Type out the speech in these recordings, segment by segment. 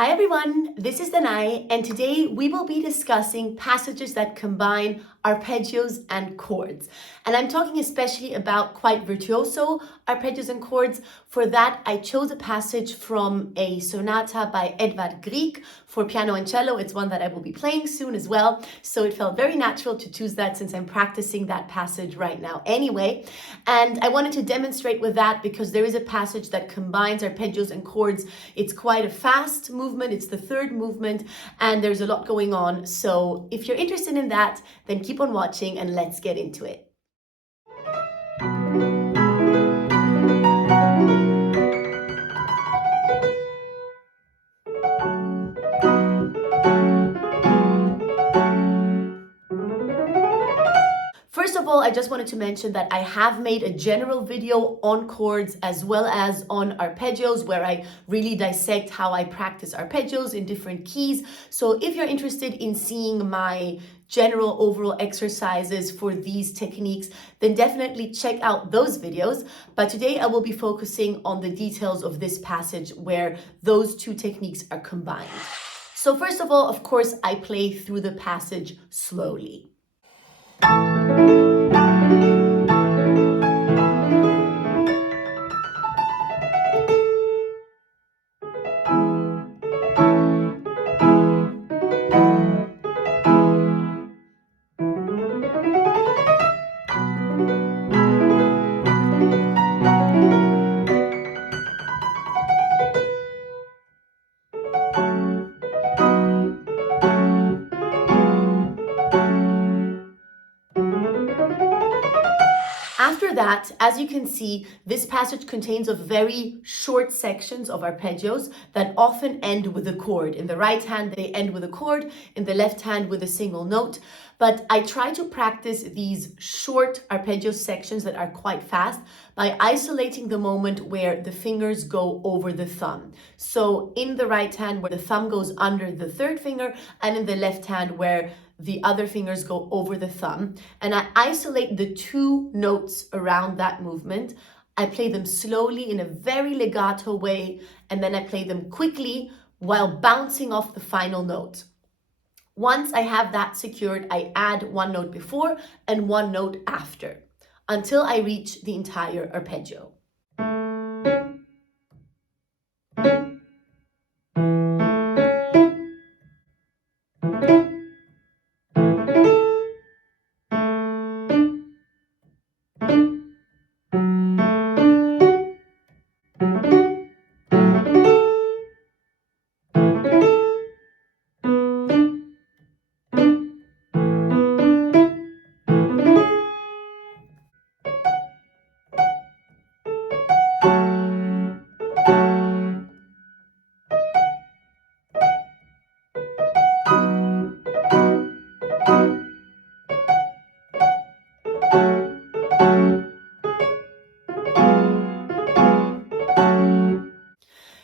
Hi everyone, this is Danai, and today we will be discussing passages that combine arpeggios and chords. And I'm talking especially about quite virtuoso arpeggios and chords. For that, I chose a passage from a sonata by Grieg for piano and cello. It's one that I will be playing soon as well. So it felt very natural to choose that since I'm practicing that passage right now anyway. And I wanted to demonstrate with that because there is a passage that combines arpeggios and chords. It's quite a fast movement. It's the third movement and there's a lot going on. So if you're interested in that, then keep on watching and let's get into it. First of all, I just wanted to mention that I have made a general video on chords as well as on arpeggios where I really dissect how I practice arpeggios in different keys. So if you're interested in seeing my general overall exercises for these techniques, then definitely check out those videos. But today I will be focusing on the details of this passage where those two techniques are combined. So first of all, of course, I play through the passage slowly. After that, as you can see, this passage contains of very short sections of arpeggios that often end with a chord. In the right hand, they end with a chord, in the left hand with a single note. But I try to practice these short arpeggio sections that are quite fast by isolating the moment where the fingers go over the thumb. So in the right hand where the thumb goes under the third finger, and in the left hand where the other fingers go over the thumb, and I isolate the two notes around that movement. I play them slowly in a very legato way, and then I play them quickly while bouncing off the final note. Once I have that secured, I add one note before and one note after until I reach the entire arpeggio.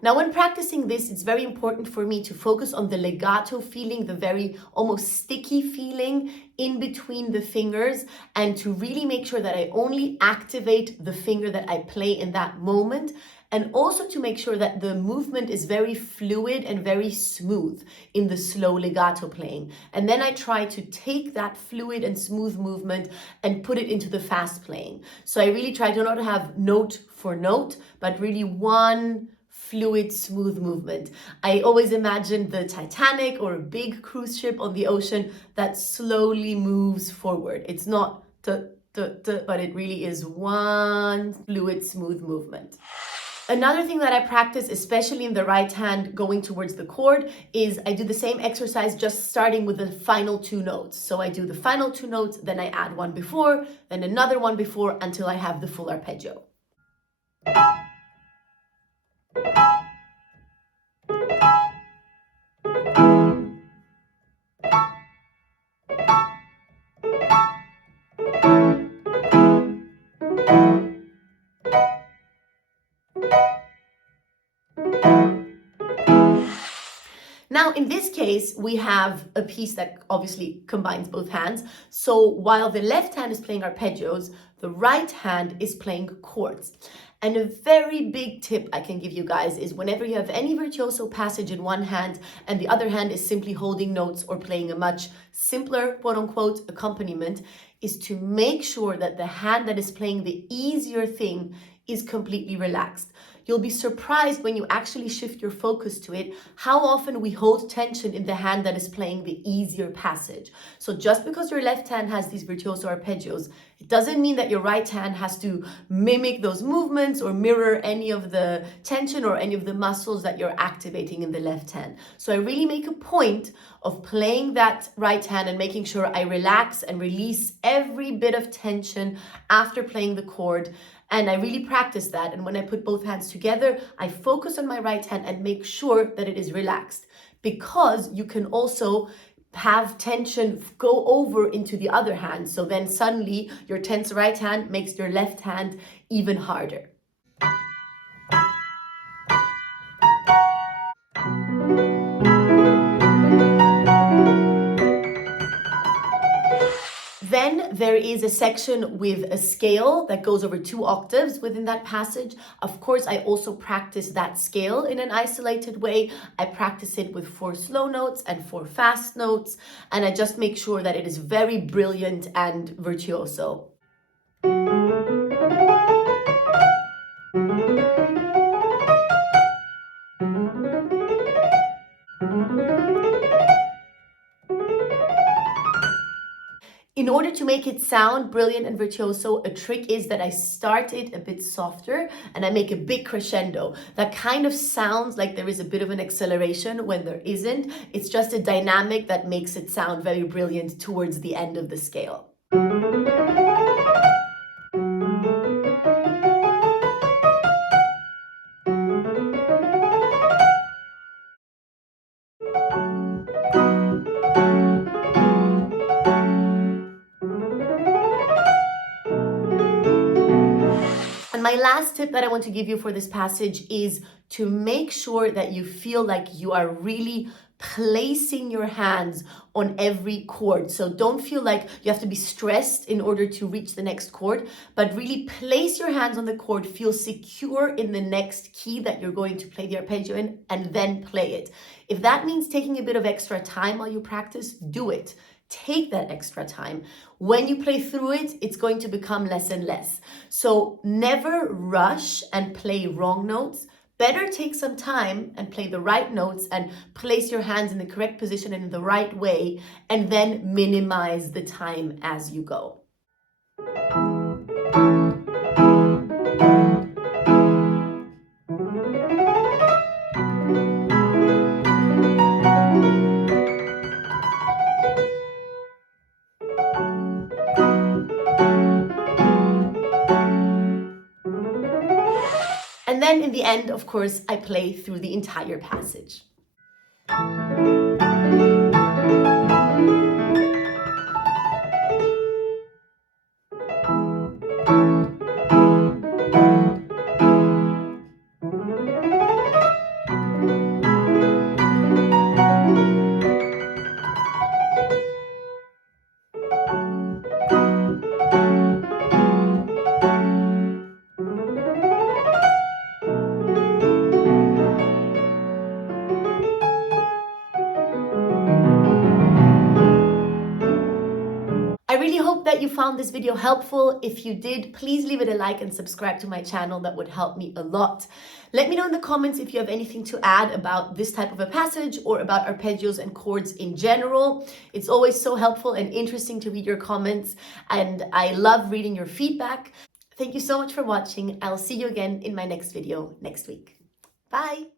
Now, when practicing this, it's very important for me to focus on the legato feeling, the very almost sticky feeling in between the fingers, and to really make sure that I only activate the finger that I play in that moment, and also to make sure that the movement is very fluid and very smooth in the slow legato playing. And then I try to take that fluid and smooth movement and put it into the fast playing. So I really try to not have note for note, but really one fluid, smooth movement. I always imagine the Titanic or a big cruise ship on the ocean that slowly moves forward. It's not but it really is one fluid, smooth movement. Another thing that I practice, especially in the right hand going towards the chord, is I do the same exercise just starting with the final two notes. So I do the final two notes, then I add one before, then another one before until I have the full arpeggio. Now, in this case, we have a piece that obviously combines both hands. So while the left hand is playing arpeggios, the right hand is playing chords. And a very big tip I can give you guys is whenever you have any virtuoso passage in one hand and the other hand is simply holding notes or playing a much simpler, quote unquote, accompaniment, is to make sure that the hand that is playing the easier thing is completely relaxed. You'll be surprised when you actually shift your focus to it, how often we hold tension in the hand that is playing the easier passage. So just because your left hand has these virtuoso arpeggios, it doesn't mean that your right hand has to mimic those movements or mirror any of the tension or any of the muscles that you're activating in the left hand. So I really make a point of playing that right hand and making sure I relax and release every bit of tension after playing the chord. And I really practice that. And when I put both hands together, I focus on my right hand and make sure that it is relaxed, because you can also have tension go over into the other hand. So then suddenly your tense right hand makes your left hand even harder. Then there is a section with a scale that goes over 2 octaves within that passage. Of course, I also practice that scale in an isolated way. I practice it with 4 slow notes and 4 fast notes, and I just make sure that it is very brilliant and virtuoso. In order to make it sound brilliant and virtuoso, a trick is that I start it a bit softer and I make a big crescendo. That kind of sounds like there is a bit of an acceleration when there isn't. It's just a dynamic that makes it sound very brilliant towards the end of the scale. And my last tip that I want to give you for this passage is to make sure that you feel like you are really placing your hands on every chord. So don't feel like you have to be stressed in order to reach the next chord, but really place your hands on the chord, feel secure in the next key that you're going to play the arpeggio in, and then play it. If that means taking a bit of extra time while you practice, do it. Take that extra time. When you play through it, it's going to become less and less. So never rush and play wrong notes. Better take some time and play the right notes and place your hands in the correct position and in the right way, and then minimize the time as you go. And then in the end, of course, I play through the entire passage. I really hope that you found this video helpful. If you did, please leave it a like and subscribe to my channel. That would help me a lot. Let me know in the comments if you have anything to add about this type of a passage or about arpeggios and chords in general. It's always so helpful and interesting to read your comments, and I love reading your feedback. Thank you so much for watching. I'll see you again in my next video next week. Bye.